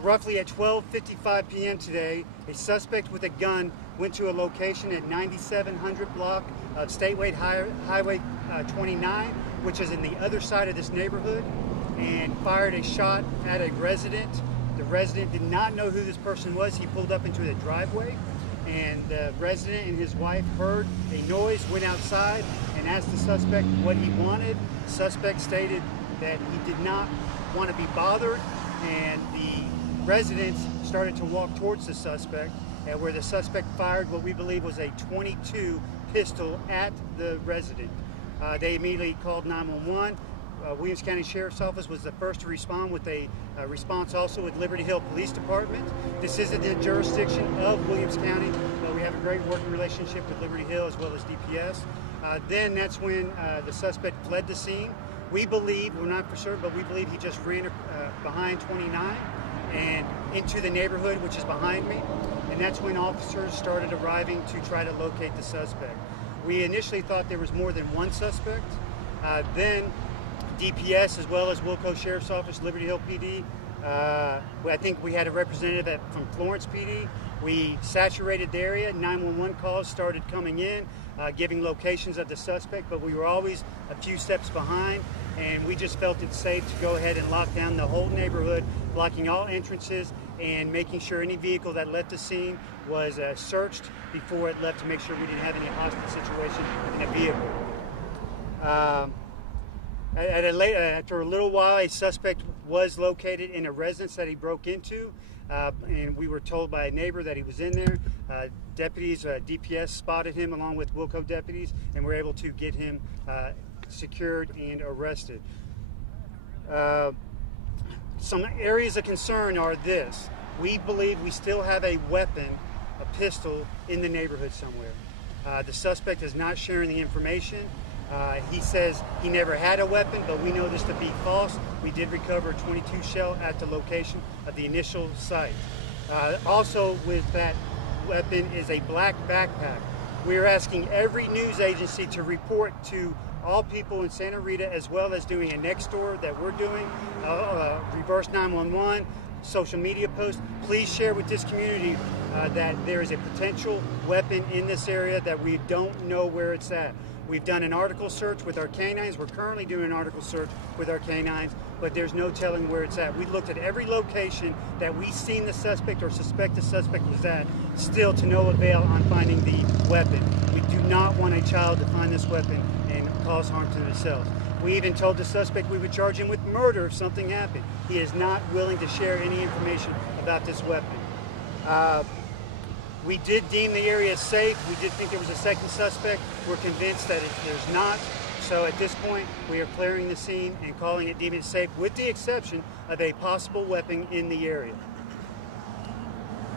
Roughly at 12:55 p.m. today, a suspect with a gun went to a location at 9700 block of Highway 29, which is in the other side of this neighborhood, and fired a shot at a resident. The resident did not know who this person was. He pulled up into the driveway, and the resident and his wife heard a noise, went outside, and asked the suspect what he wanted. The suspect stated that he did not want to be bothered, and the residents started to walk towards the suspect, where the suspect fired what we believe was a .22 pistol at the resident. They immediately called 911. Williams County Sheriff's Office was the first to respond with a response also with Liberty Hill Police Department. This isn't the jurisdiction of Williams County, but we have a great working relationship with Liberty Hill as well as DPS. Then that's when the suspect fled the scene. We believe, we're not for sure, but we believe he just ran behind 29 and into the neighborhood, which is behind me. And that's when officers started arriving to try to locate the suspect. We initially thought there was more than one suspect. Then DPS, as well as WilCo Sheriff's Office, Liberty Hill PD, I think we had a representative from Florence PD. We saturated the area. 911 calls started coming in, giving locations of the suspect, but we were always a few steps behind, and we just felt it safe to go ahead and lock down the whole neighborhood, blocking all entrances and making sure any vehicle that left the scene was searched before it left to make sure we didn't have any hostage situation in a vehicle. After a little while, a suspect was located in a residence that he broke into, and we were told by a neighbor that he was in there. Deputies, DPS spotted him along with WilCo deputies, and were able to get him secured and arrested. Some areas of concern are this. We believe we still have a weapon, a pistol, in the neighborhood somewhere. The suspect is not sharing the information. He says he never had a weapon, but we know this to be false. We did recover a .22 shell at the location of the initial site. Also with that weapon is a black backpack. We're asking every news agency to report to all people in Santa Rita, as well as doing a next door that we're doing, reverse 911, social media posts. Please share with this community that there is a potential weapon in this area that we don't know where it's at. We've done an article search with our canines. We're currently doing an article search with our canines, but there's no telling where it's at. We looked at every location that we've seen the suspect or suspect the suspect was at, still to no avail on finding the weapon. We do not want a child to find this weapon and cause harm to themselves. We even told the suspect we would charge him with murder if something happened. He is not willing to share any information about this weapon. We did deem the area safe. We did think there was a second suspect. We're convinced that there's not. So at this point, we are clearing the scene and calling it deemed safe, with the exception of a possible weapon in the area.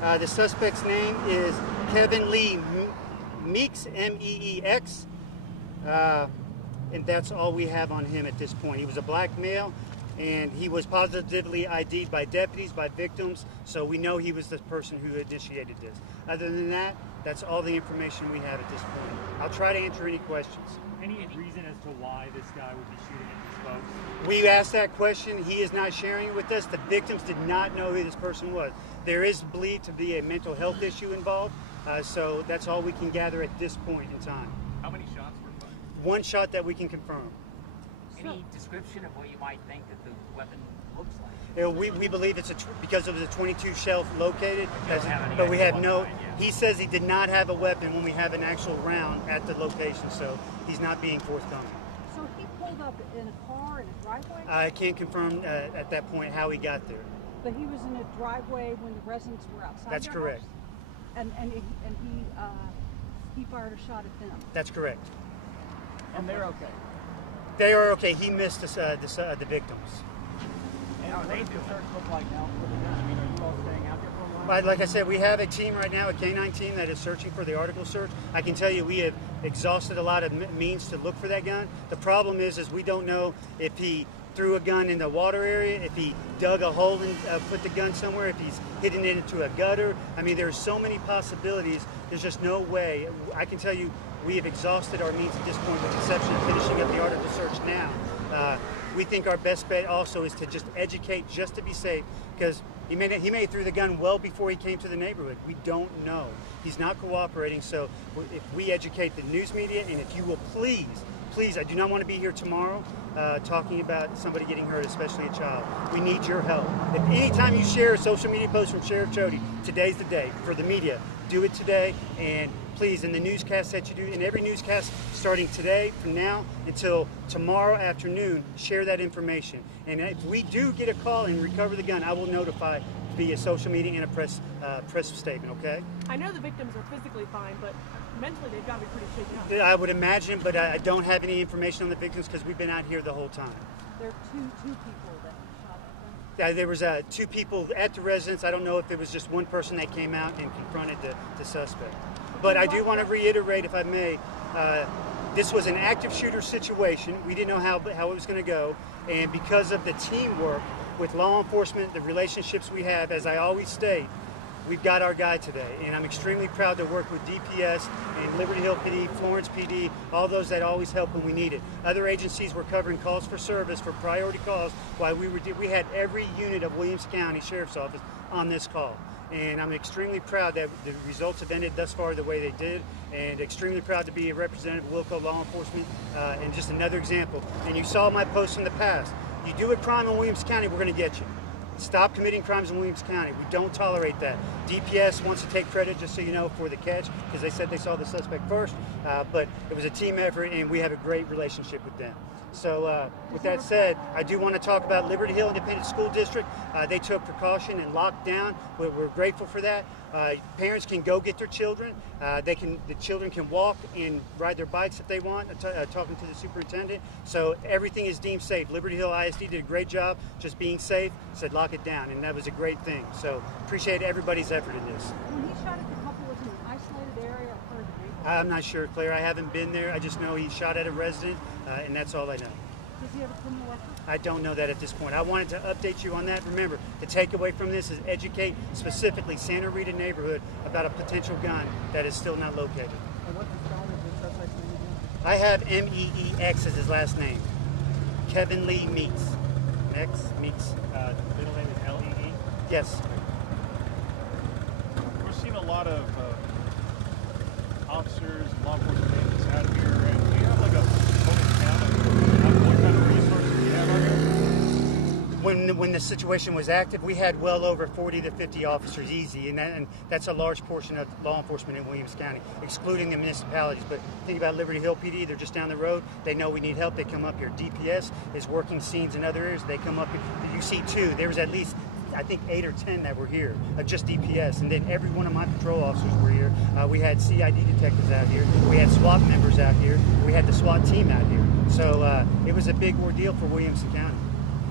The suspect's name is Kevin Lee Meeks, M-E-E-X, and that's all we have on him at this point. He was a black male, and he was positively ID'd by deputies, by victims, so we know he was the person who initiated this. Other than that, that's all the information we have at this point. I'll try to answer any questions. Any reason as to why this guy would be shooting at these folks? We asked that question. He is not sharing it with us. The victims did not know who this person was. There is believed to be a mental health issue involved, so that's all we can gather at this point in time. How many shots were fired? One shot that we can confirm. Any description of what you might think that the weapon looks like? We believe it's because of the .22 shell located, but we have no. He says he did not have a weapon when we have an actual round at the location, so he's not being forthcoming. So he pulled up in a car in a driveway? I can't confirm at that point how he got there. But he was in a driveway when the residents were outside. That's correct. House? And he fired a shot at them. That's correct. And they're okay. They are okay. He missed the victims. And what does the search look like now for the gun? I mean, are you all staying out there for a while? But like I said, we have a team right now, a canine team that is searching for the article search. I can tell you we have exhausted a lot of means to look for that gun. The problem is we don't know if he threw a gun in the water area, if he dug a hole and put the gun somewhere, if he's hidden it into a gutter. I mean, there's so many possibilities. There's just no way. I can tell you we have exhausted our means at this point, with the exception of finishing up the article search now. we think our best bet also is to just educate, just to be safe, because he may have threw the gun well before he came to the neighborhood. We don't know. He's not cooperating, so if we educate the news media, and if you will please, I do not want to be here tomorrow talking about somebody getting hurt, especially a child. We need your help. If anytime you share a social media post from Sheriff Chody, today's the day for the media. Do it today, and please, in the newscast that you do, in every newscast starting today, from now until tomorrow afternoon, share that information. And if we do get a call and recover the gun, I will notify via social media and a press statement, okay? I know the victims are physically fine, but mentally they've got to be pretty shaken up. I would imagine, but I don't have any information on the victims because we've been out here the whole time. There are two people that shot at them. There was 2 people at the residence. I don't know if it was just one person that came out and confronted the suspect. But I do want to reiterate, if I may, this was an active shooter situation. We didn't know how it was going to go. And because of the teamwork with law enforcement, the relationships we have, as I always state, we've got our guy today. And I'm extremely proud to work with DPS and Liberty Hill PD, Florence PD, all those that always help when we need it. Other agencies were covering calls for service, for priority calls, while we had every unit of Williams County Sheriff's Office on this call. And I'm extremely proud that the results have ended thus far the way they did, and extremely proud to be a representative of WilCo Law Enforcement, and just another example. And you saw my posts in the past. You do a crime in Williams County, we're going to get you. Stop committing crimes in Williams County. We don't tolerate that. DPS wants to take credit, just so you know, for the catch, because they said they saw the suspect first, but it was a team effort, and we have a great relationship with them. So with that said, I do want to talk about Liberty Hill Independent School District. They took precaution and locked down. We're grateful for that. Parents can go get their children. The children can walk and ride their bikes if they want, talking to the superintendent. So everything is deemed safe. Liberty Hill ISD did a great job just being safe, said lock it down, and that was a great thing. So appreciate everybody's effort in this. When he shot at the couple, was it an isolated area or part of the neighborhood? I'm not sure, Claire. I haven't been there. I just know he shot at a resident, and that's all I know. Does he have a criminal record? I don't know that at this point. I wanted to update you on that. Remember, the takeaway from this is educate specifically Santa Rita neighborhood about a potential gun that is still not located. And what's the spelling of the suspect's name again? I have MEEX as his last name. Kevin Lee Meeks. X Meeks. Middle name is L-E-E? Yes. We're seeing a lot of officers, law enforcement agents out here, and do you have like a focus count? What kind of resources do you have out here? When the situation was active, we had well over 40 to 50 officers easy, and that's a large portion of law enforcement in Williams County, excluding the municipalities. But think about Liberty Hill PD, they're just down the road. They know we need help, they come up here. DPS is working scenes in other areas, they come up here. You see 2, there was at least, I think 8 or 10 that were here, just DPS, and then every one of my patrol officers were here. We had CID detectives out here, we had SWAT members out here, we had the SWAT team out here. So it was a big ordeal for Williamson County.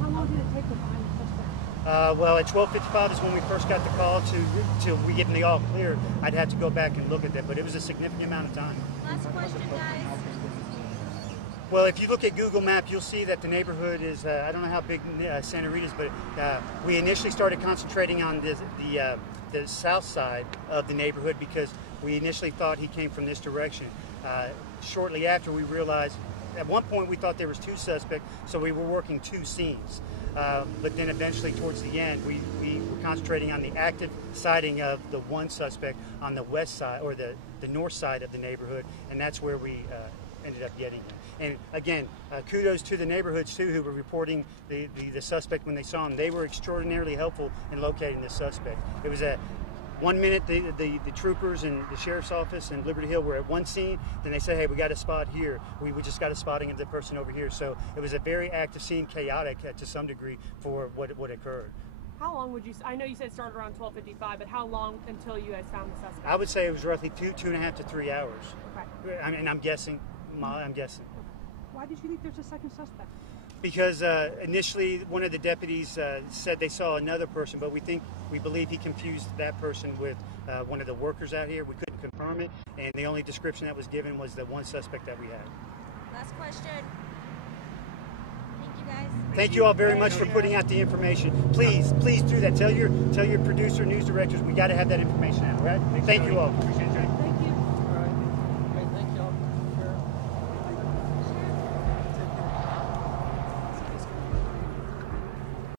How long did it take to find the suspect? Well, at 12:55 is when we first got the call till we get the all clear. I'd have to go back and look at that, but it was a significant amount of time. Last question, guys. Well, if you look at Google Maps, you'll see that the neighborhood is, I don't know how big Santa Rita is, but we initially started concentrating on the south side of the neighborhood because we initially thought he came from this direction. Shortly after, we realized, at one point we thought there was 2 suspects, so we were working 2 scenes. But then eventually towards the end, we were concentrating on the active sighting of the 1 suspect on the west side, or the north side of the neighborhood, and that's where we ended up getting him. And again, kudos to the neighborhoods too, who were reporting the suspect when they saw him. They were extraordinarily helpful in locating the suspect. It was a 1 minute the troopers and the sheriff's office and Liberty Hill were at one scene, then they say, hey, we got a spot here. We just got a spotting of the person over here. So it was a very active scene, chaotic to some degree for what occurred. How long would you, I know you said it started around 12:55, but how long until you guys found the suspect? I would say it was roughly 2.5 to 3 hours. Okay. I mean, I'm guessing. Why did you think there's a second suspect? Because initially one of the deputies said they saw another person, but we believe he confused that person with one of the workers out here. We couldn't confirm it, and the only description that was given was the 1 suspect that we had. Last question. Thank you, guys. Thank you all very much for putting out the information. Please do that. Tell your producer, news directors, we got to have that information out, right? Thank you all. Appreciate it.